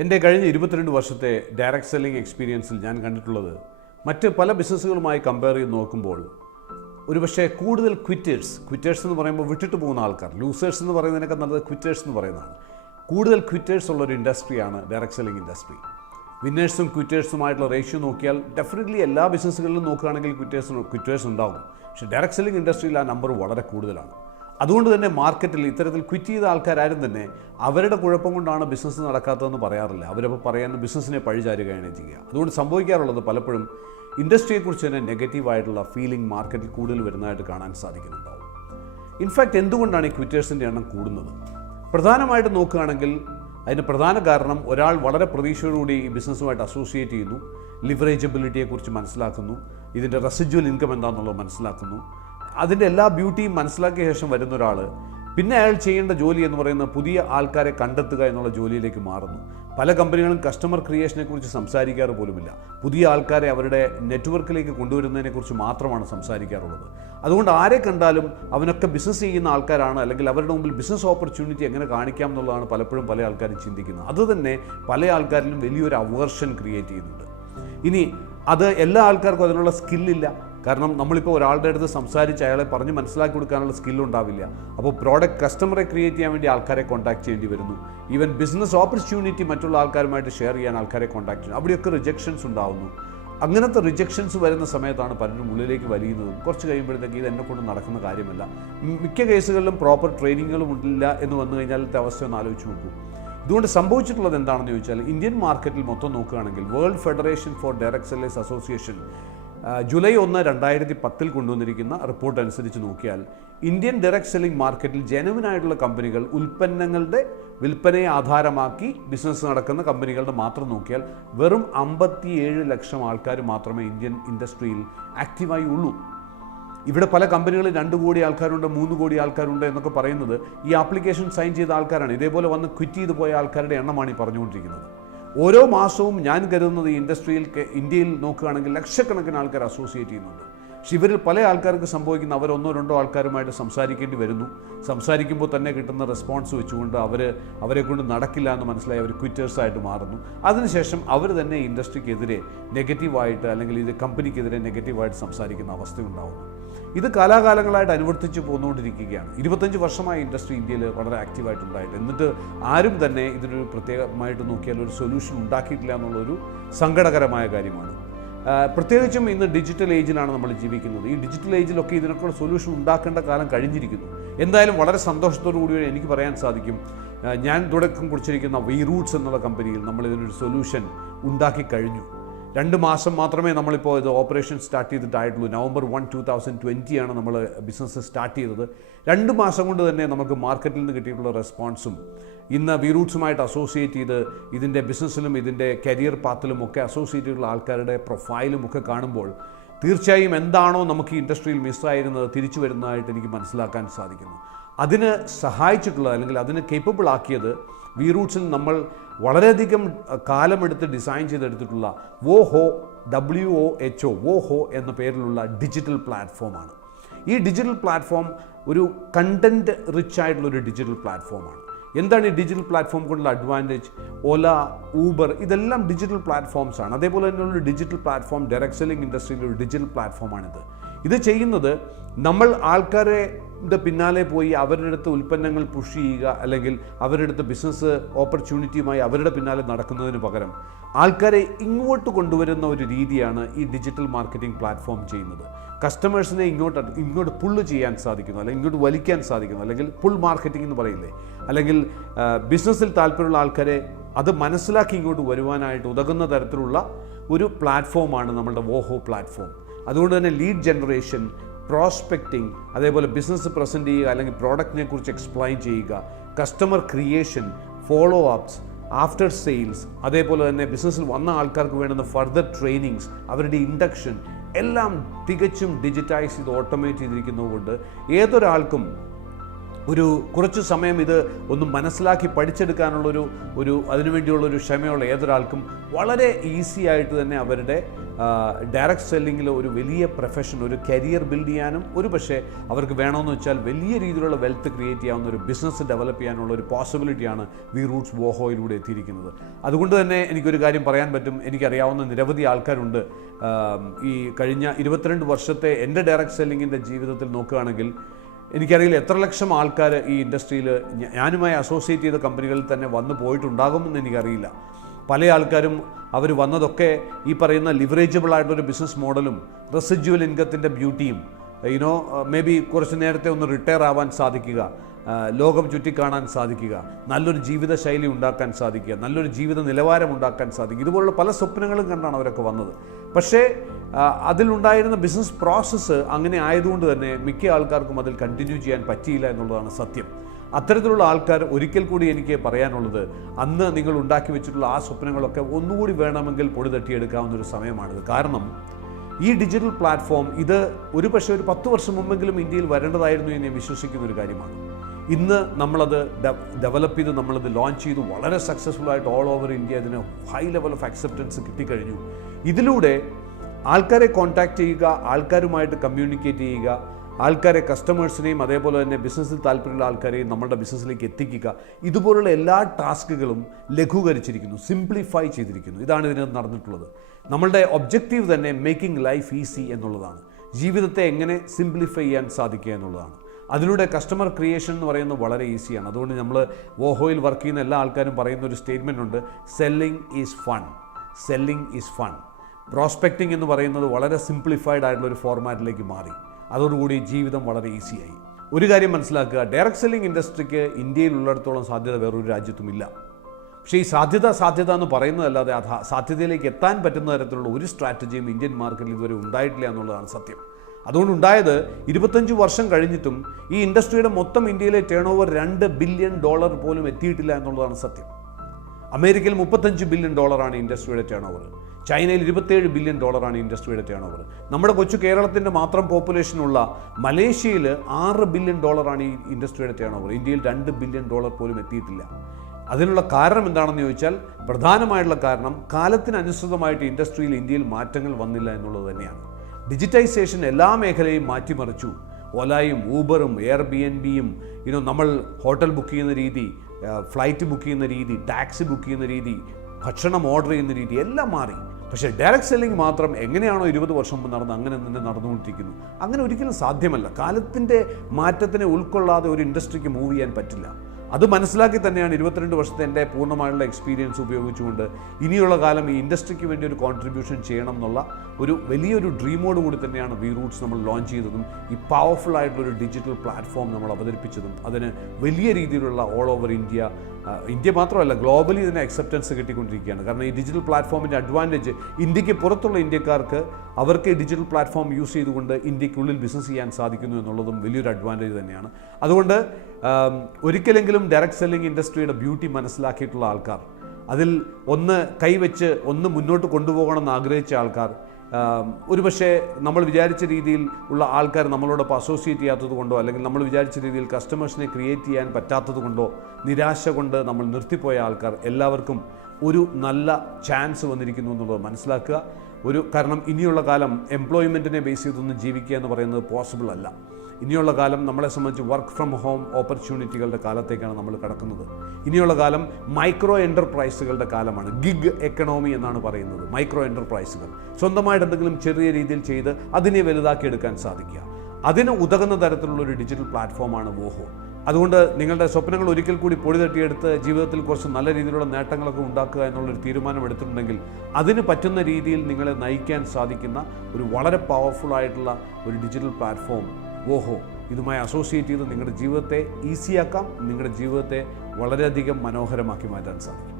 എൻ്റെ കഴിഞ്ഞ 22 വർഷത്തെ ഡയറക്റ്റ് സെല്ലിംഗ് എക്സ്പീരിയൻസിൽ ഞാൻ കണ്ടിട്ടുള്ളത് മറ്റ് പല ബിസിനസ്സുകളുമായി കമ്പയർ ചെയ്ത് നോക്കുമ്പോൾ ഒരുപക്ഷെ കൂടുതൽ ക്വിറ്റേഴ്സ് എന്ന് പറയുമ്പോൾ വിട്ടിട്ട് പോകുന്ന ആൾക്കാർ, ലൂസേഴ്സ് എന്ന് പറയുന്നതിനൊക്കെ നല്ലത് ക്വിറ്റേഴ്സ് എന്ന് പറയുന്നതാണ്. കൂടുതൽ ക്വിറ്റേഴ്സ് ഉള്ളൊരു ഇൻഡസ്ട്രിയാണ് ഡയറക്റ്റ് സെല്ലിംഗ് ഇൻഡസ്ട്രി. വിന്നേഴ്സും ക്വിറ്റേഴ്സുമായിട്ടുള്ള റേഷ്യോ നോക്കിയാൽ ഡെഫിനറ്റ്ലി എല്ലാ ബിസിനസ്സുകളിലും നോക്കുകയാണെങ്കിൽ ക്വിറ്റേഴ്സ് ഉണ്ടാകും. പക്ഷേ ഡയറക്റ്റ് സെല്ലിംഗ് ഇൻഡസ്ട്രിയിൽ ആ നമ്പർ വളരെ കൂടുതലാണ്. അതുകൊണ്ട് തന്നെ മാർക്കറ്റിൽ ഇത്തരത്തിൽ ക്വിറ്റ് ചെയ്ത ആൾക്കാരും തന്നെ അവരുടെ കുഴപ്പം കൊണ്ടാണ് ബിസിനസ് നടക്കാത്തതെന്ന് പറയാറില്ല. അവരപ്പോൾ പറയാൻ ബിസിനസ്സിനെ പഴിചാരുകയാണ് ചെയ്യുക. അതുകൊണ്ട് സംഭവിക്കാറുള്ളത് പലപ്പോഴും ഇൻഡസ്ട്രിയെക്കുറിച്ച് തന്നെ നെഗറ്റീവായിട്ടുള്ള ഫീലിംഗ് മാർക്കറ്റിൽ കൂടുതൽ വരുന്നതായിട്ട് കാണാൻ സാധിക്കുന്നുണ്ടാവും. ഇൻഫാക്റ്റ് എന്തുകൊണ്ടാണ് ഈ ക്വിറ്റേഴ്സിൻ്റെ എണ്ണം കൂടുന്നത്? പ്രധാനമായിട്ട് നോക്കുകയാണെങ്കിൽ അതിന് പ്രധാന കാരണം ഒരാൾ വളരെ പ്രതീക്ഷയോടുകൂടി ഈ ബിസിനസ്സുമായിട്ട് അസോസിയേറ്റ് ചെയ്യുന്നു, ലിവറേജബിലിറ്റിയെക്കുറിച്ച് മനസ്സിലാക്കുന്നു, ഇതിൻ്റെ റെസിജ്വൽ ഇൻകം എന്താണെന്നുള്ളത് മനസ്സിലാക്കുന്നു, അതിൻ്റെ എല്ലാ ബ്യൂട്ടിയും മനസ്സിലാക്കിയ ശേഷം വരുന്ന ഒരാൾ പിന്നെ അയാൾ ചെയ്യേണ്ട ജോലി എന്ന് പറയുന്നത് പുതിയ ആൾക്കാരെ കണ്ടെത്തുക എന്നുള്ള ജോലിയിലേക്ക് മാറുന്നു. പല കമ്പനികളും കസ്റ്റമർ ക്രിയേഷനെ കുറിച്ച് സംസാരിക്കാറ് പോലുമില്ല. പുതിയ ആൾക്കാരെ അവരുടെ നെറ്റ്വർക്കിലേക്ക് കൊണ്ടുവരുന്നതിനെക്കുറിച്ച് മാത്രമാണ് സംസാരിക്കാറുള്ളത്. അതുകൊണ്ട് ആരെ കണ്ടാലും അവനൊക്കെ ബിസിനസ് ചെയ്യുന്ന ആൾക്കാരാണ്, അല്ലെങ്കിൽ അവരുടെ മുമ്പിൽ ബിസിനസ് ഓപ്പർച്യൂണിറ്റി എങ്ങനെ കാണിക്കാം എന്നുള്ളതാണ് പലപ്പോഴും പല ആൾക്കാരും ചിന്തിക്കുന്നത്. അതുതന്നെ പല ആൾക്കാരിലും വലിയൊരു അവേർഷൻ ക്രിയേറ്റ് ചെയ്യുന്നുണ്ട്. ഇനി അത് എല്ലാ ആൾക്കാർക്കും അതിനുള്ള സ്കില്ലില്ല. കാരണം നമ്മളിപ്പോൾ ഒരാളുടെ അടുത്ത് സംസാരിച്ച് അയാളെ പറഞ്ഞ് മനസ്സിലാക്കി കൊടുക്കാനുള്ള സ്കില്ലുണ്ടാവില്ല. അപ്പോൾ പ്രോഡക്റ്റ് കസ്റ്റമറെ ക്രിയേറ്റ് ചെയ്യാൻ വേണ്ടി ആൾക്കാരെ കോൺടാക്ട് ചെയ്യേണ്ടി വരുന്നു. ഈവൻ ബിസിനസ് ഓപ്പർച്യൂണിറ്റി മറ്റുള്ള ആൾക്കാരുമായിട്ട് ഷെയർ ചെയ്യാൻ ആൾക്കാരെ കോൺടാക്ട് ചെയ്യണം. അവിടെയൊക്കെ റിജക്ഷൻസ് ഉണ്ടാവുന്നു. അങ്ങനത്തെ റിജക്ഷൻസ് വരുന്ന സമയത്താണ് പലരും ഉള്ളിലേക്ക് വലിയുന്നതും. കുറച്ച് കഴിയുമ്പോഴത്തേക്ക് ഇത് എന്നെക്കൊണ്ട് നടക്കുന്ന കാര്യമല്ല. മിക്ക കേസുകളിലും പ്രോപ്പർ ട്രെയിനിങ്ങുകളും ഇല്ല എന്ന് വന്നു കഴിഞ്ഞാലത്തെ അവസ്ഥ ഒന്ന് ആലോചിച്ച് നോക്കൂ. ഇതുകൊണ്ട് സംഭവിച്ചിട്ടുള്ളത് എന്താണെന്ന് ചോദിച്ചാൽ, ഇന്ത്യൻ മാർക്കറ്റിൽ മൊത്തം നോക്കുകയാണെങ്കിൽ world federation for direct sellers association July 1, 2010 കൊണ്ടുവന്നിരിക്കുന്ന റിപ്പോർട്ട് അനുസരിച്ച് നോക്കിയാൽ ഇന്ത്യൻ ഡയറക്റ്റ് സെല്ലിംഗ് മാർക്കറ്റിൽ ജെനുവിനായിട്ടുള്ള കമ്പനികൾ, ഉൽപ്പന്നങ്ങളുടെ വിൽപ്പനയെ ആധാരമാക്കി ബിസിനസ് നടക്കുന്ന കമ്പനികളുടെ മാത്രം നോക്കിയാൽ വെറും 57 ലക്ഷം ആൾക്കാർ മാത്രമേ ഇന്ത്യൻ ഇൻഡസ്ട്രിയിൽ ആക്റ്റീവായി ഉള്ളൂ. ഇവിടെ പല കമ്പനികളിൽ 2 കോടി ആൾക്കാരുണ്ട്, 3 കോടി ആൾക്കാരുണ്ട് എന്നൊക്കെ പറയുന്നത് ഈ ആപ്ലിക്കേഷൻ സൈൻ ചെയ്ത ആൾക്കാരാണ്. ഇതേപോലെ വന്ന് ക്വിറ്റ് ചെയ്ത് പോയ ആൾക്കാരുടെ എണ്ണമാണ് ഈ പറഞ്ഞുകൊണ്ടിരിക്കുന്നത്. ഓരോ മാസവും ഞാൻ കരുതുന്നത് ഈ ഇന്ത്യയിൽ നോക്കുകയാണെങ്കിൽ ലക്ഷക്കണക്കിന് ആൾക്കാർ അസോസിയേറ്റ് ചെയ്യുന്നുണ്ട്. പക്ഷെ ഇവരിൽ പല ആൾക്കാർക്ക് സംഭവിക്കുന്ന അവർ 1-2 ആൾക്കാരുമായിട്ട് സംസാരിക്കേണ്ടി വരുന്നു. സംസാരിക്കുമ്പോൾ തന്നെ കിട്ടുന്ന റെസ്പോൺസ് വെച്ചുകൊണ്ട് അവരെ കൊണ്ട് നടക്കില്ല എന്ന് മനസ്സിലായി അവർ ക്വിറ്റേഴ്സായിട്ട് മാറുന്നു. അതിനുശേഷം അവർ തന്നെ ഇൻഡസ്ട്രിക്കെതിരെ നെഗറ്റീവായിട്ട്, അല്ലെങ്കിൽ ഇത് കമ്പനിക്കെതിരെ നെഗറ്റീവായിട്ട് സംസാരിക്കുന്ന അവസ്ഥയുണ്ടാവുന്നു. ഇത് കാലാകാലങ്ങളായിട്ട് അനുവർത്തിച്ച് പോന്നുകൊണ്ടിരിക്കുകയാണ്. 25 വർഷമായി ഇൻഡസ്ട്രി ഇന്ത്യയിൽ വളരെ ആക്റ്റീവായിട്ടുണ്ടായിട്ട്, എന്നിട്ട് ആരും തന്നെ ഇതിനൊരു പ്രത്യേകമായിട്ട് നോക്കിയാൽ ഒരു സൊല്യൂഷൻ ഉണ്ടാക്കിയിട്ടില്ല എന്നുള്ളൊരു സങ്കടകരമായ കാര്യമാണ്. പ്രത്യേകിച്ചും ഇന്ന് ഡിജിറ്റൽ ഏജിലാണ് നമ്മൾ ജീവിക്കുന്നത്. ഈ ഡിജിറ്റൽ ഏജിലൊക്കെ ഇതിനൊക്കെ സൊല്യൂഷൻ ഉണ്ടാക്കേണ്ട കാലം കഴിഞ്ഞിരിക്കുന്നു. എന്തായാലും വളരെ സന്തോഷത്തോടു കൂടി എനിക്ക് പറയാൻ സാധിക്കും, ഞാൻ തുടക്കം കുറിച്ചിരിക്കുന്ന വീറൂട്ട്സ് എന്നുള്ള കമ്പനിയിൽ നമ്മൾ ഇതിനൊരു സൊല്യൂഷൻ ഉണ്ടാക്കി കഴിഞ്ഞു. 2 മാസം മാത്രമേ നമ്മളിപ്പോൾ ഇത് ഓപ്പറേഷൻ സ്റ്റാർട്ട് ചെയ്തിട്ടായിട്ടുള്ളൂ. നവംബർ 1, 2020 നമ്മൾ ബിസിനസ് സ്റ്റാർട്ട് ചെയ്തത്. 2 മാസം കൊണ്ട് തന്നെ നമുക്ക് മാർക്കറ്റിൽ നിന്ന് കിട്ടിയിട്ടുള്ള റെസ്പോൺസും, ഇന്ന് വീറൂട്ട്സുമായിട്ട് അസോസിയേറ്റ് ചെയ്ത് ഇതിൻ്റെ ബിസിനസ്സിലും ഇതിൻ്റെ കരിയർ പാത്തിലും ഒക്കെ അസോസിയേറ്റ് ചെയ്തിട്ടുള്ള ആൾക്കാരുടെ പ്രൊഫൈലും ഒക്കെ കാണുമ്പോൾ തീർച്ചയായും എന്താണോ നമുക്ക് ഈ ഇൻഡസ്ട്രിയിൽ മിസ്സായിരുന്നത് തിരിച്ചു വരുന്നതായിട്ട് എനിക്ക് മനസ്സിലാക്കാൻ സാധിക്കുന്നു. അതിന് സഹായിച്ചിട്ടുള്ള, അല്ലെങ്കിൽ അതിന് കേപ്പബിൾ ആക്കിയത് വീറൂട്ട്സിൽ നമ്മൾ വളരെയധികം കാലമെടുത്ത് ഡിസൈൻ ചെയ്തെടുത്തിട്ടുള്ള WOHO എന്ന പേരിലുള്ള ഡിജിറ്റൽ പ്ലാറ്റ്ഫോമാണ്. ഈ ഡിജിറ്റൽ പ്ലാറ്റ്ഫോം ഒരു കണ്ടൻറ്റ് റിച്ച് ആയിട്ടുള്ളൊരു ഡിജിറ്റൽ പ്ലാറ്റ്ഫോമാണ്. എന്താണ് ഈ ഡിജിറ്റൽ പ്ലാറ്റ്ഫോം കൊണ്ടുള്ള അഡ്വാൻറ്റേജ്? ഓല, ഊബർ ഇതെല്ലാം ഡിജിറ്റൽ പ്ലാറ്റ്ഫോംസാണ്. അതേപോലെ തന്നെയുള്ളൊരു ഡിജിറ്റൽ പ്ലാറ്റ്ഫോം ഡയറക്റ്റ് സെല്ലിംഗ് ഇൻഡസ്ട്രിയിലെ ഒരു ഡിജിറ്റൽ പ്ലാറ്റ്ഫോമാണിത്. ഇത് ചെയ്യുന്നത് നമ്മൾ ആൾക്കാരുടെ പിന്നാലെ പോയി അവരുടെ അടുത്ത് ഉൽപ്പന്നങ്ങൾ പുഷ് ചെയ്യുക, അല്ലെങ്കിൽ അവരുടെ അടുത്ത് ബിസിനസ് ഓപ്പർച്യൂണിറ്റിയുമായി അവരുടെ പിന്നാലെ നടക്കുന്നതിന് പകരം ആൾക്കാരെ ഇങ്ങോട്ട് കൊണ്ടുവരുന്ന ഒരു രീതിയാണ് ഈ ഡിജിറ്റൽ മാർക്കറ്റിംഗ് പ്ലാറ്റ്ഫോം ചെയ്യുന്നത്. കസ്റ്റമേഴ്സിനെ ഇങ്ങോട്ട് പുള്ള് ചെയ്യാൻ സാധിക്കുന്നു, അല്ലെങ്കിൽ ഇങ്ങോട്ട് വലിക്കാൻ സാധിക്കുന്നു, അല്ലെങ്കിൽ പുൾ മാർക്കറ്റിംഗ് എന്ന് പറയില്ലേ, അല്ലെങ്കിൽ ബിസിനസ്സിൽ താല്പര്യമുള്ള ആൾക്കാരെ അത് മനസ്സിലാക്കി ഇങ്ങോട്ട് വരുവാനായിട്ട് ഉതകുന്ന തരത്തിലുള്ള ഒരു പ്ലാറ്റ്ഫോമാണ് നമ്മളുടെ WOHO പ്ലാറ്റ്ഫോം. അതുകൊണ്ട് തന്നെ ലീഡ് ജനറേഷൻ, പ്രോസ്പെക്റ്റിംഗ്, അതേപോലെ ബിസിനസ് പ്രസൻറ്റ് ചെയ്യുക, അല്ലെങ്കിൽ പ്രോഡക്റ്റിനെ കുറിച്ച് എക്സ്പ്ലെയിൻ ചെയ്യുക, customer creation, follow ups, after sales, അതേപോലെ തന്നെ ബിസിനസ്സിൽ വന്ന ആൾക്കാർക്ക് വേണ്ടുന്ന ഫർദർ ട്രെയിനിങ്സ്, അവരുടെ ഇൻഡക്ഷൻ എല്ലാം തികച്ചും ഡിജിറ്റൈസ് ചെയ്ത് ഓട്ടോമേറ്റ് ചെയ്തിരിക്കുന്നതുകൊണ്ട് ഏതൊരാൾക്കും കുറച്ച് സമയം ഇത് ഒന്ന് മനസ്സിലാക്കി പഠിച്ചെടുക്കാനുള്ളൊരു അതിനുവേണ്ടിയുള്ളൊരു ക്ഷമയുള്ള ഏതൊരാൾക്കും വളരെ ഈസി ആയിട്ട് തന്നെ അവരുടെ ഡയറക്റ്റ് സെല്ലിങ്ങിൽ ഒരു വലിയ പ്രൊഫഷൻ, ഒരു കരിയർ ബിൽഡ് ചെയ്യാനും ഒരു പക്ഷേ അവർക്ക് വേണമെന്ന് വെച്ചാൽ വലിയ രീതിയിലുള്ള വെൽത്ത് ക്രിയേറ്റ് ചെയ്യാവുന്ന ഒരു ബിസിനസ് ഡെവലപ്പ് ചെയ്യാനുള്ള ഒരു പോസിബിലിറ്റിയാണ് വി റൂട്ട്സ് വോഹോയിലൂടെ എത്തിയിരിക്കുന്നത്. അതുകൊണ്ട് തന്നെ എനിക്കൊരു കാര്യം പറയാൻ പറ്റും, എനിക്കറിയാവുന്ന നിരവധി ആൾക്കാരുണ്ട്. ഈ കഴിഞ്ഞ 22 വർഷത്തെ എൻ്റെ ഡയറക്റ്റ് സെല്ലിങ്ങിൻ്റെ ജീവിതത്തിൽ നോക്കുകയാണെങ്കിൽ എനിക്കറിയില്ല എത്ര ലക്ഷം ആൾക്കാർ ഈ ഇൻഡസ്ട്രിയിൽ ഞാനുമായി അസോസിയേറ്റ് ചെയ്ത കമ്പനികളിൽ തന്നെ വന്നു പോയിട്ടുണ്ടാകുമെന്ന് എനിക്കറിയില്ല. പല ആൾക്കാരും അവർ വന്നതൊക്കെ ഈ പറയുന്ന ലിവറേജബിൾ ആയിട്ടൊരു ബിസിനസ് മോഡലും റെസിജ്വൽ ഇൻകത്തിൻ്റെ ബ്യൂട്ടിയും മേ ബി കുറച്ച് നേരത്തെ ഒന്ന് റിട്ടയർ ആവാൻ സാധിക്കുക, ലോകം ചുറ്റിക്കാണാൻ സാധിക്കുക, നല്ലൊരു ജീവിതശൈലി ഉണ്ടാക്കാൻ സാധിക്കുക, നല്ലൊരു ജീവിത നിലവാരം ഉണ്ടാക്കാൻ സാധിക്കുക, ഇതുപോലുള്ള പല സ്വപ്നങ്ങളും കണ്ടാണ് അവരൊക്കെ വന്നത്. പക്ഷേ അതിലുണ്ടായിരുന്ന ബിസിനസ് പ്രോസസ്സ് അങ്ങനെ ആയതുകൊണ്ട് തന്നെ മിക്ക ആൾക്കാർക്കും അതിൽ കണ്ടിന്യൂ ചെയ്യാൻ പറ്റിയില്ല എന്നുള്ളതാണ് സത്യം. അത്തരത്തിലുള്ള ആൾക്കാർ ഒരിക്കൽ കൂടി എനിക്ക് പറയാനുള്ളത്, അന്ന് നിങ്ങൾ ഉണ്ടാക്കി വെച്ചിട്ടുള്ള ആ സ്വപ്നങ്ങളൊക്കെ ഒന്നുകൂടി വേണമെങ്കിൽ പൊടി തട്ടിയെടുക്കാവുന്ന ഒരു സമയമാണിത്. കാരണം ഈ ഡിജിറ്റൽ പ്ലാറ്റ്ഫോം ഇത് ഒരു പക്ഷേ ഒരു 10 വർഷം മുമ്പെങ്കിലും ഇന്ത്യയിൽ വരേണ്ടതായിരുന്നു എന്ന് ഞാൻ വിശ്വസിക്കുന്ന ഒരു കാര്യമാണ്. ഇന്ന് നമ്മളത് ഡെവലപ്പ് ചെയ്ത് നമ്മളത് ലോഞ്ച് ചെയ്തു വളരെ സക്സസ്ഫുൾ ആയിട്ട് ഓൾ ഓവർ ഇന്ത്യ ഇതിന് ഹൈ ലെവൽ ഓഫ് അക്സെപ്റ്റൻസ് കിട്ടിക്കഴിഞ്ഞു. ഇതിലൂടെ ആൾക്കാരെ കോൺടാക്റ്റ് ചെയ്യുക, ആൾക്കാരുമായിട്ട് കമ്മ്യൂണിക്കേറ്റ് ചെയ്യുക, ആൾക്കാരെ കസ്റ്റമേഴ്സിനെയും അതേപോലെ തന്നെ ബിസിനസ്സിൽ താല്പര്യമുള്ള ആൾക്കാരെയും നമ്മളുടെ ബിസിനസ്സിലേക്ക് എത്തിക്കുക, ഇതുപോലുള്ള എല്ലാ ടാസ്കുകളും ലഘൂകരിച്ചിരിക്കുന്നു, സിംപ്ലിഫൈ ചെയ്തിരിക്കുന്നു. ഇതാണ് ഇതിനകത്ത് നടന്നിട്ടുള്ളത്. നമ്മളുടെ ഒബ്ജക്റ്റീവ് തന്നെ മേക്കിംഗ് ലൈഫ് ഈസി എന്നുള്ളതാണ്. ജീവിതത്തെ എങ്ങനെ സിംപ്ലിഫൈ ചെയ്യാൻ സാധിക്കുക എന്നുള്ളതാണ്. അതിലൂടെ കസ്റ്റമർ ക്രിയേഷൻ എന്ന് പറയുന്നത് വളരെ ഈസിയാണ്. അതുകൊണ്ട് നമ്മൾ വോഹോയിൽ വർക്ക് ചെയ്യുന്ന എല്ലാ ആൾക്കാരും പറയുന്ന ഒരു സ്റ്റേറ്റ്മെൻ്റ് ഉണ്ട്, selling is fun. Selling is fun. Prospecting എന്ന് പറയുന്നത് വളരെ സിംപ്ലിഫൈഡ് ആയിട്ടുള്ള ഒരു ഫോർമാറ്റിലേക്ക് മാറി. അതോടുകൂടി ജീവിതം വളരെ ഈസിയായി. ഒരു കാര്യം മനസ്സിലാക്കുക, ഡയറക്റ്റ് സെല്ലിംഗ് ഇൻഡസ്ട്രിക്ക് ഇന്ത്യയിലുള്ളിടത്തോളം സാധ്യത വേറൊരു രാജ്യത്തുമില്ല. പക്ഷേ ഈ സാധ്യത എന്ന് പറയുന്നതല്ലാതെ സാധ്യതയിലേക്ക് എത്താൻ പറ്റുന്ന തരത്തിലുള്ള ഒരു സ്ട്രാറ്റജിയും ഇന്ത്യൻ മാർക്കറ്റിൽ ഇതുവരെ ഉണ്ടായിട്ടില്ല എന്നുള്ളതാണ് സത്യം. അതുകൊണ്ടുണ്ടായത് 25 വർഷം കഴിഞ്ഞിട്ടും ഈ ഇൻഡസ്ട്രിയുടെ മൊത്തം ഇന്ത്യയിലെ ടേൺ ഓവർ $2 ബില്യൺ പോലും എത്തിയിട്ടില്ല എന്നുള്ളതാണ് സത്യം. അമേരിക്കയിൽ $35 ബില്യൺ ഇൻഡസ്ട്രിയുടെ ടേൺ ഓവർ. ചൈനയിൽ $27 ബില്യൺ ഇൻഡസ്ട്രിയുടെ ടേൺ ഓവർ. നമ്മുടെ കൊച്ചു കേരളത്തിൻ്റെ മാത്രം പോപ്പുലേഷനുള്ള മലേഷ്യയിൽ $6 ബില്യൺ ഈ ഇൻഡസ്ട്രിയുടെ ടേൺ ഓവർ. ഇന്ത്യയിൽ $2 ബില്യൺ പോലും എത്തിയിട്ടില്ല. അതിനുള്ള കാരണം എന്താണെന്ന് ചോദിച്ചാൽ പ്രധാനമായിട്ടുള്ള കാരണം കാലത്തിനനുസൃതമായിട്ട് ഇൻഡസ്ട്രിയിൽ ഇന്ത്യയിൽ മാറ്റങ്ങൾ വന്നില്ല എന്നുള്ളത് തന്നെയാണ്. ഡിജിറ്റൈസേഷൻ എല്ലാ മേഖലയും മാറ്റിമറിച്ചു. ഓലായും ഊബറും എയർബിഎൻബിയും നമ്മൾ ഹോട്ടൽ ബുക്ക് ചെയ്യുന്ന രീതി, ഫ്ലൈറ്റ് ബുക്ക് ചെയ്യുന്ന രീതി, ടാക്സി ബുക്ക് ചെയ്യുന്ന രീതി, ഭക്ഷണം ഓർഡർ ചെയ്യുന്ന രീതി എല്ലാം മാറി. പക്ഷേ ഡയറക്റ്റ് സെല്ലിംഗ് മാത്രം എങ്ങനെയാണോ 20 വർഷം മുമ്പ് നടന്നത് അങ്ങനെ തന്നെ നടന്നുകൊണ്ടിരിക്കുന്നു. അങ്ങനെ ഒരിക്കലും സാധ്യമല്ല. കാലത്തിൻ്റെ മാറ്റത്തിനെ ഉൾക്കൊള്ളാതെ ഒരു ഇൻഡസ്ട്രിക്ക് മൂവ് ചെയ്യാൻ പറ്റില്ല. അത് മനസ്സിലാക്കി തന്നെയാണ് 22 വർഷത്തെ എൻ്റെ പൂർണ്ണമായുള്ള എക്സ്പീരിയൻസ് ഉപയോഗിച്ചുകൊണ്ട് ഇനിയുള്ള കാലം ഈ ഇൻഡസ്ട്രിക്ക് വേണ്ടി ഒരു കോൺട്രിബ്യൂഷൻ ചെയ്യണം എന്നുള്ള ഒരു വലിയൊരു ഡ്രീമോട് കൂടി തന്നെയാണ് വി റൂട്ട്സ് നമ്മൾ ലോഞ്ച് ചെയ്തതും ഈ പവർഫുൾ ആയിട്ടുള്ളൊരു ഡിജിറ്റൽ പ്ലാറ്റ്ഫോം നമ്മൾ അവതരിപ്പിച്ചതും അതിന് വലിയ രീതിയിലുള്ള ഓൾ ഓവർ ഇന്ത്യ മാത്രമല്ല ഗ്ലോബലി ഇതിന് അക്സെപ്റ്റൻസ് കിട്ടിക്കൊണ്ടിരിക്കുകയാണ്. കാരണം ഈ ഡിജിറ്റൽ പ്ലാറ്റ്ഫോമിൻ്റെ അഡ്വാൻറ്റേജ് ഇന്ത്യക്ക് പുറത്തുള്ള ഇന്ത്യക്കാർക്ക് അവർക്ക് ഈ ഡിജിറ്റൽ പ്ലാറ്റ്ഫോം യൂസ് ചെയ്തുകൊണ്ട് ഇന്ത്യക്കുള്ളിൽ ബിസിനസ് ചെയ്യാൻ സാധിക്കുന്നു എന്നുള്ളതും വലിയൊരു അഡ്വാൻറ്റേജ് തന്നെയാണ്. അതുകൊണ്ട് ഒരിക്കലെങ്കിലും ഡയറക്റ്റ് സെല്ലിംഗ് ഇൻഡസ്ട്രിയുടെ ബ്യൂട്ടി മനസ്സിലാക്കിയിട്ടുള്ള ആൾക്കാർ, അതിൽ ഒന്ന് കൈവച്ച് ഒന്ന് മുന്നോട്ട് കൊണ്ടുപോകണമെന്ന് ആഗ്രഹിച്ച ആൾക്കാർ, ഒരുപക്ഷെ നമ്മൾ വിചാരിച്ച രീതിയിൽ ഉള്ള ആൾക്കാർ നമ്മളോടൊപ്പം അസോസിയേറ്റ് ചെയ്യാത്തത് കൊണ്ടോ അല്ലെങ്കിൽ നമ്മൾ വിചാരിച്ച രീതിയിൽ കസ്റ്റമേഴ്സിനെ ക്രിയേറ്റ് ചെയ്യാൻ പറ്റാത്തത് കൊണ്ടോ നിരാശ കൊണ്ട് നമ്മൾ നിർത്തിപ്പോയ ആൾക്കാർ എല്ലാവർക്കും ഒരു നല്ല ചാൻസ് വന്നിരിക്കുന്നു എന്നുള്ളത് മനസ്സിലാക്കുക. കാരണം ഇനിയുള്ള കാലം എംപ്ലോയ്മെൻറ്റിനെ ബേസ് ചെയ്തൊന്നും ജീവിക്കുക എന്ന് പറയുന്നത് പോസിബിൾ അല്ല. ഇനിയുള്ള കാലം നമ്മളെ സംബന്ധിച്ച് വർക്ക് ഫ്രം ഹോം ഓപ്പർച്യൂണിറ്റികളുടെ കാലത്തേക്കാണ് നമ്മൾ കടക്കുന്നത്. ഇനിയുള്ള കാലം മൈക്രോ എൻ്റർപ്രൈസുകളുടെ കാലമാണ്. ഗിഗ് എക്കണോമി എന്നാണ് പറയുന്നത്. മൈക്രോ എൻ്റർപ്രൈസുകൾ സ്വന്തമായിട്ട് എന്തെങ്കിലും ചെറിയ രീതിയിൽ ചെയ്ത് അതിനെ വലുതാക്കിയെടുക്കാൻ സാധിക്കുക. അതിന് ഉതകുന്ന തരത്തിലുള്ളൊരു ഡിജിറ്റൽ പ്ലാറ്റ്ഫോമാണ് വോഹോ. അതുകൊണ്ട് നിങ്ങളുടെ സ്വപ്നങ്ങൾ ഒരിക്കൽ കൂടി പൊടി തട്ടിയെടുത്ത് ജീവിതത്തിൽ കുറച്ച് നല്ല രീതിയിലുള്ള നേട്ടങ്ങളൊക്കെ ഉണ്ടാക്കുക എന്നുള്ളൊരു തീരുമാനം എടുത്തിട്ടുണ്ടെങ്കിൽ അതിന് പറ്റുന്ന രീതിയിൽ നിങ്ങളെ നയിക്കാൻ സാധിക്കുന്ന ഒരു വളരെ പവർഫുൾ ആയിട്ടുള്ള ഒരു ഡിജിറ്റൽ പ്ലാറ്റ്ഫോം വോഹോ ഇതുമായി അസോസിയേറ്റ് ചെയ്ത് നിങ്ങളുടെ ജീവിതത്തെ ഈസിയാക്കാം, നിങ്ങളുടെ ജീവിതത്തെ വളരെയധികം മനോഹരമാക്കി മാറ്റാൻ സാധിക്കും.